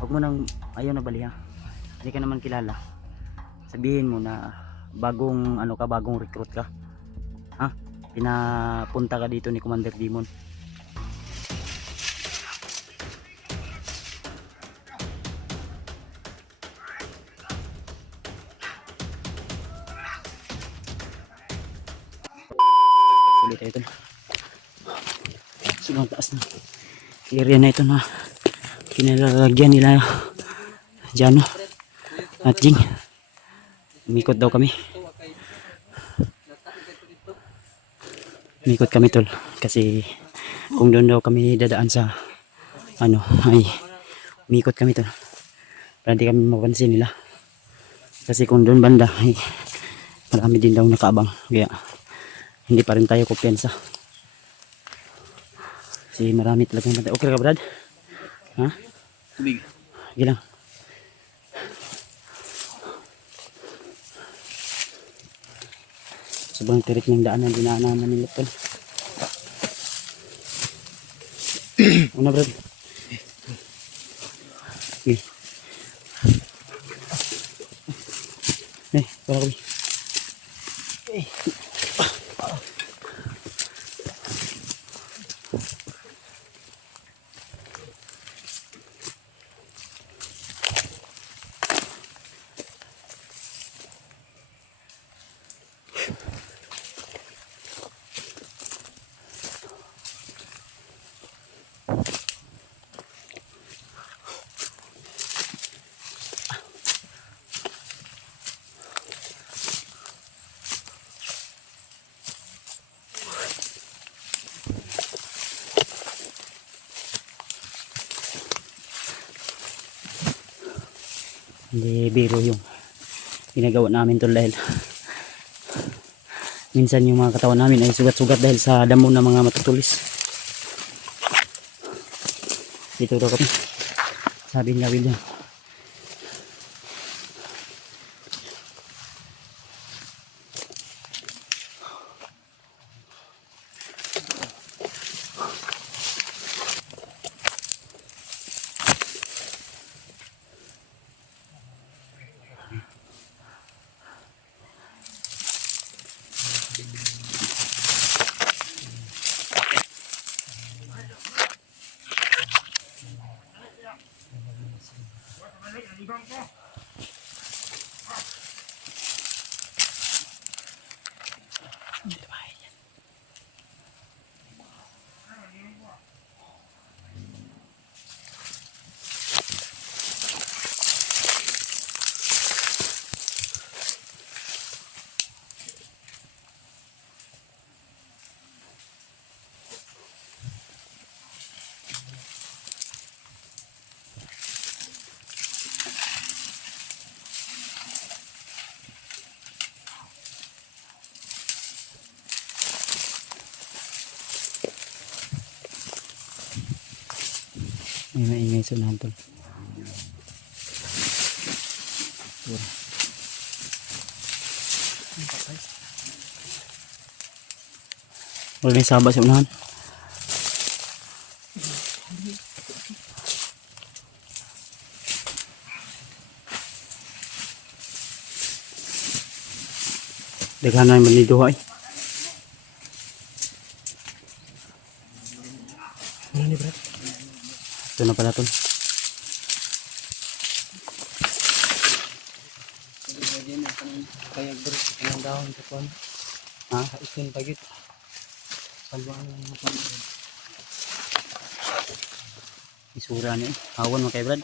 Huwag mo nang ayaw na baliha. Hindi ka naman kilala. Sabihin mo na bagong ano ka, bagong recruit ka. Ha? Pinapunta ka dito ni Commander Demon. Ulit tayo ito. Sobrang taas na area na ito na kinalalagyan nila Jano at Jing. Umikot daw kami. Umikot kami tol. Kasi kung doon daw kami dadaan sa ano ay umikot kami tol. Para di kami mapansin nila. Kasi kung doon banda ay marami din daw nakaabang. Kaya hindi pa rin tayo kumpiyansa. Kasi marami talagang banda. Okay ka Brad? Ha? Tubig. Sige lang. Sobrang tirik ng daan na dinaanan namin tol. Una Brad. Okay. Para kami. Hindi biro yung ginagawa namin tol dahil minsan yung mga katawan namin ay sugat-sugat dahil sa damo ng mga matutulis. Dito daw kami. Sabi niya William. May maingay sa nahan tol. Wala na yung saba sa unahan. Daghan na yung maniduha eh. Ano ni Brad? Ito na pala tol. Kaya bro, ang dahon sa kon. Ha? Isin pagit. Salbaan ng mga pan. Isura niya eh. Hawan mo kay Brad.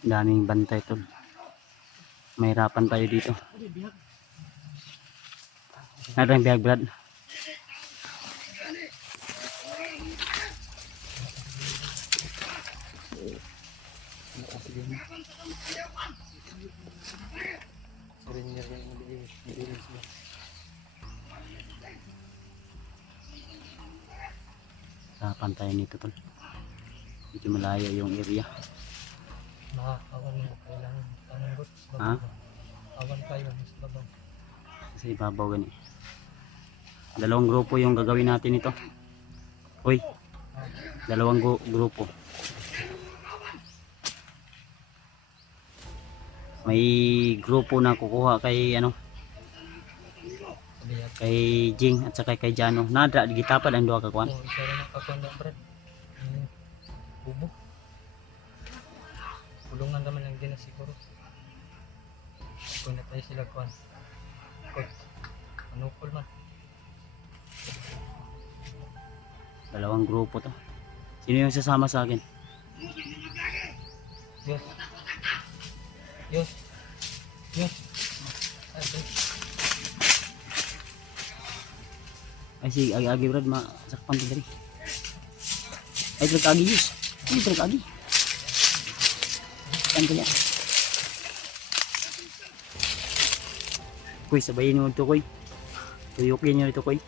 Daming bantay tol. Mahirapan tayo dito. Ano yung bihag Brad? Surrender yang lebih sila. hirapan tayo nito tol. Medyo malayo yung area. Awan mo kailangan. Tanong ko. Ha? Awan kayo. Mas babaw. Kasi ibabaw gani. Dalawang grupo yung gagawin natin ito. Uy. Dalawang grupo. May grupo na kukuha kay ano, Sabihan. kay Jing at saka kay Jano. Nadra gitapad ang duha ka kwan. Oh, isa rin ang kakuan na brad. Bubo. Kulungan naman lang din na siguro. Kung na tayo sila kuan. Kot. Manukol man. Dalawang grupo to. Sino yung sasama sa akin? Yos. Yos. Yos. Ay, bro. Ay si agi-agi brad masakpan to diri. Ay trek agi yus. Ay trek agi. Kan kaya. Kuy sabayin mo to kuy. Tuyukin niyo ito kuy.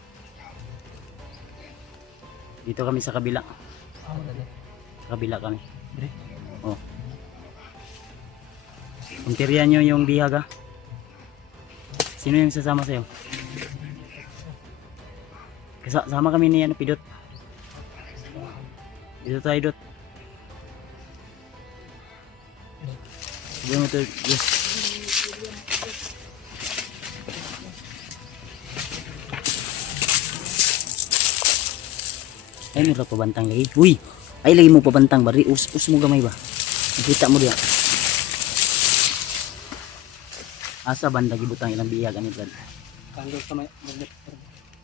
Dito kami sa kabila. Dali. Sa kabila kami. Bre. Oh. Punterian nyo yung bihag ha. Sino yung sasama sa'yo? Sama kami ni ano, Pidot. Dito tayo, Dot. Sabi mo ito, yes. Ay, may pabantang lagi. Uy! Ay, lagi mo pabantang bari. Us mo gamay ba? Nakita mo diya. Asa banda gibutang ilang bihag ani brad. Kando sa may magnet.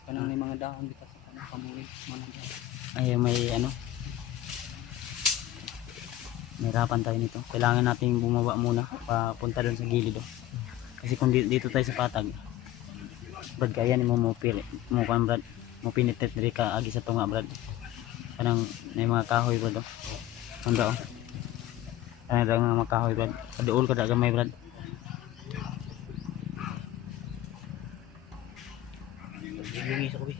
Kanang may mga dahon dito sa kanang kamunin. Manang. Ay, may ano. Mahirapan tayo nito. Kailangan nating bumaba muna. Papunta doon sa gilid. Oh. Kasi kung dito tayo sa patag. Brad, kaya ni mo pili. Mo kan brad. Mo pinitet diri ka agi sa tunga brad. Kanang may mga kahoy brad. Oh. Kanda oh. Kanang daw mga kahoy brad. Kaduol ka daw gamay brad. Lingis ako bi.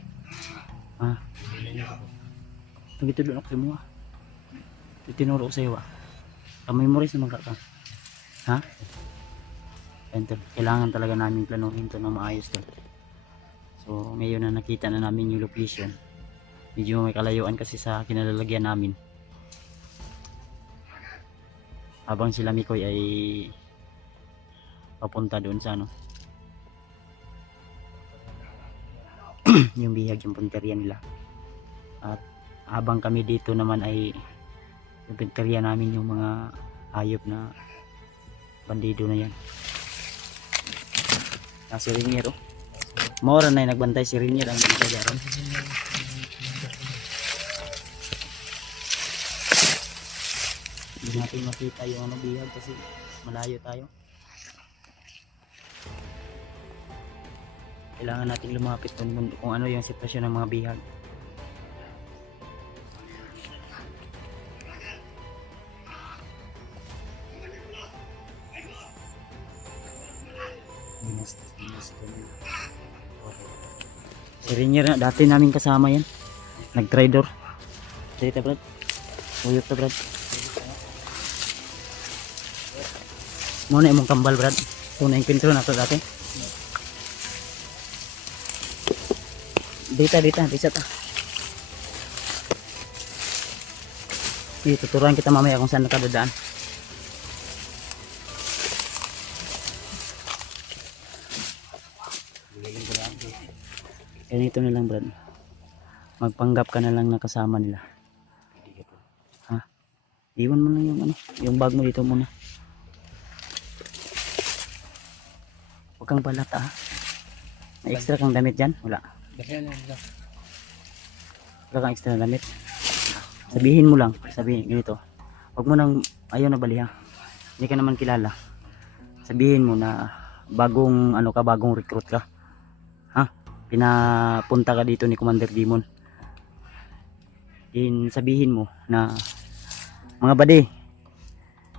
Ha? Nagitudlo na ko sa mga. Itinuro ko sa iyo ah. Memories naman ka. Ha? Enter. Kailangan talaga namin planuhin to na maayos to. So ngayon na nakita na namin yung location. Medyo may kalayuan kasi sa kinalalagyan namin. Habang sila Mikoy ay papunta doon sa ano. Yung bihag yung punteriya nila. At habang kami dito naman ay yung punteriya namin yung mga hayop na bandido na yan. Si Rinier oh. Mora na yung nagbantay si Rinier ang nagagaran. Hindi natin makita yung ano bihag kasi malayo tayo. Kailangan nating lumapit kung ano yung sitwasyon ng mga bihag. Si Rinier na, dati namin kasama yan. Nag-trader. Dito brad. Uyot to brad. Muna imong kambal brad. Kung na-encounter na ito dati. Dita ta. Tuturuan kita mamaya kung saan nakadadaan. Ganito na lang brad. Magpanggap ka na lang na kasama nila. Ha? Iwan mo lang yung ano, yung bag mo dito muna. Huwag kang balata ha. May extra kang damit dyan? Wala. Wala kang extra damit. Sabihin mo lang, sabihin ganito. Huwag mo nang ayaw na baliha. Hindi ka naman kilala. Sabihin mo na bagong ano ka, bagong recruit ka. Ha? Pinapunta ka dito ni Commander Demon. Sabihin mo na mga bade,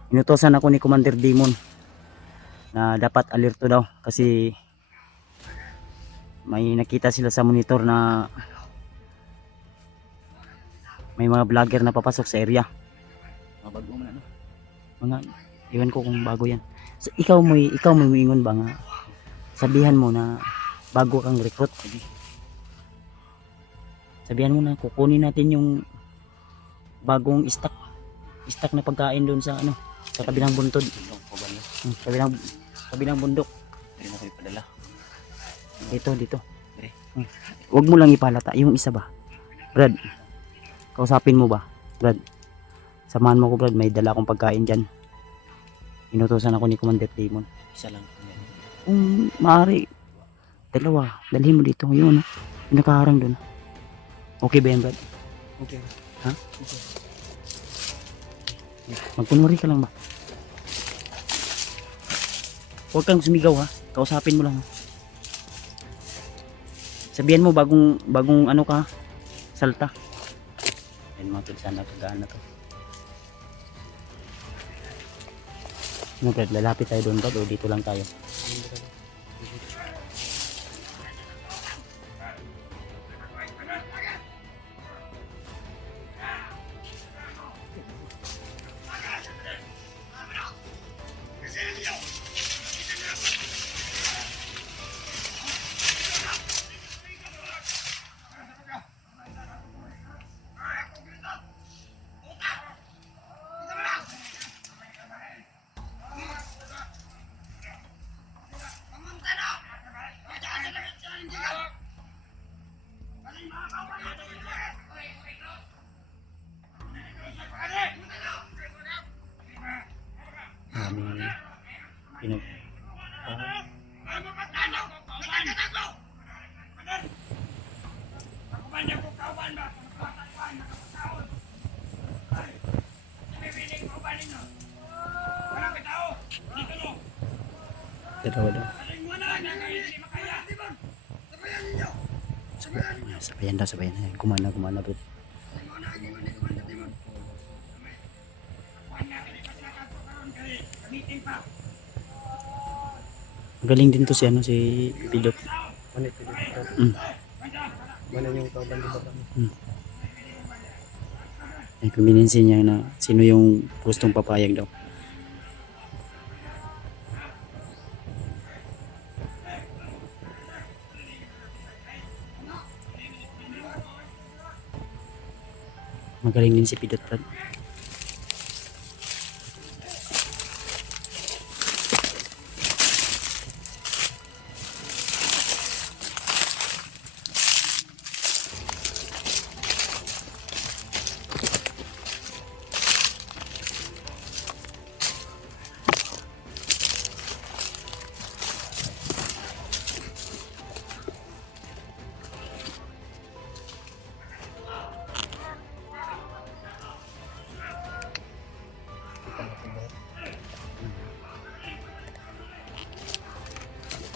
inutosan ako ni Commander Demon na dapat alerto daw kasi may nakita sila sa monitor na may mga vlogger na papasok sa area. Mga bago man ano. Mga, iwan ko kung bago yan. So, ikaw mo ingon ba nga, sabihan mo na bago kang recruit. Sabihan mo na kukunin natin yung bagong stock na pagkain doon sa ano, sa kabilang buntod. Yung kabalyo. Kabilang bundok. Hindi mo kayo padala. Dito. Dire. Huwag mo lang ipalata. Yung isa ba? Brad, kausapin mo ba? Brad, samahan mo ko Brad. May dala akong pagkain dyan. Inutosan ako ni Commander Damon. Isa lang. Kung maaari, dalawa. Dalhin mo dito. Yun, no? Yung nakaharang doon. Okay ba yan, Brad? Okay. Ha? Okay. Magkunwari ka lang ba? Huwag kang sumigaw ha. Kausapin mo lang ha. Sabihan mo bagong ano ka, salta. Ayun mga tol, sana pagkaan na to. Ano Brad, lalapit tayo doon Brad o dito lang tayo? Pinag dalawa daw. Sabayan daw. Kumana bro. Galing din to si ano, si Pidot. Ano ito? Ano yung kabalyo ba kami? Ay, kumbinensin niya na sino yung gustong papayag daw. Magaling din si Pidot Brad.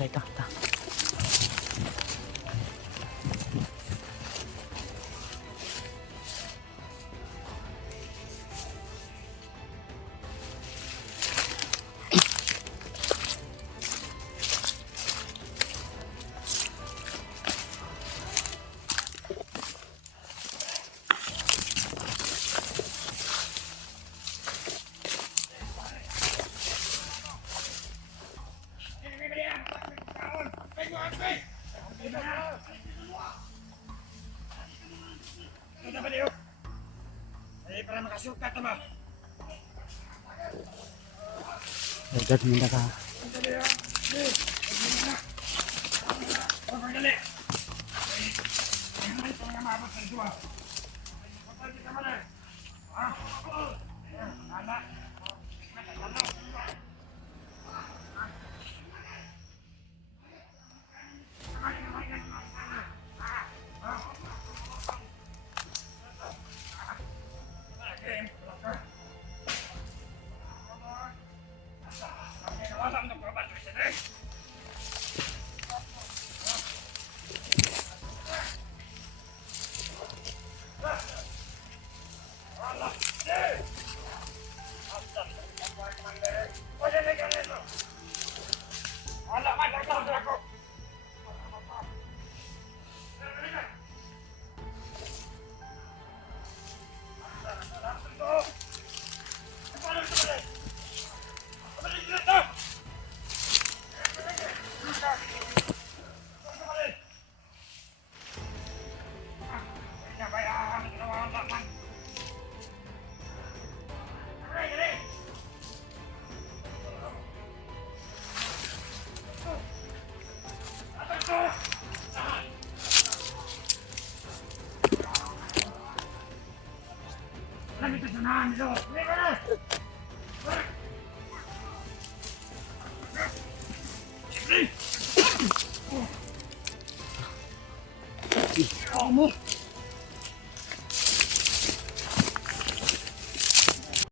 Ito. Agad muna ka.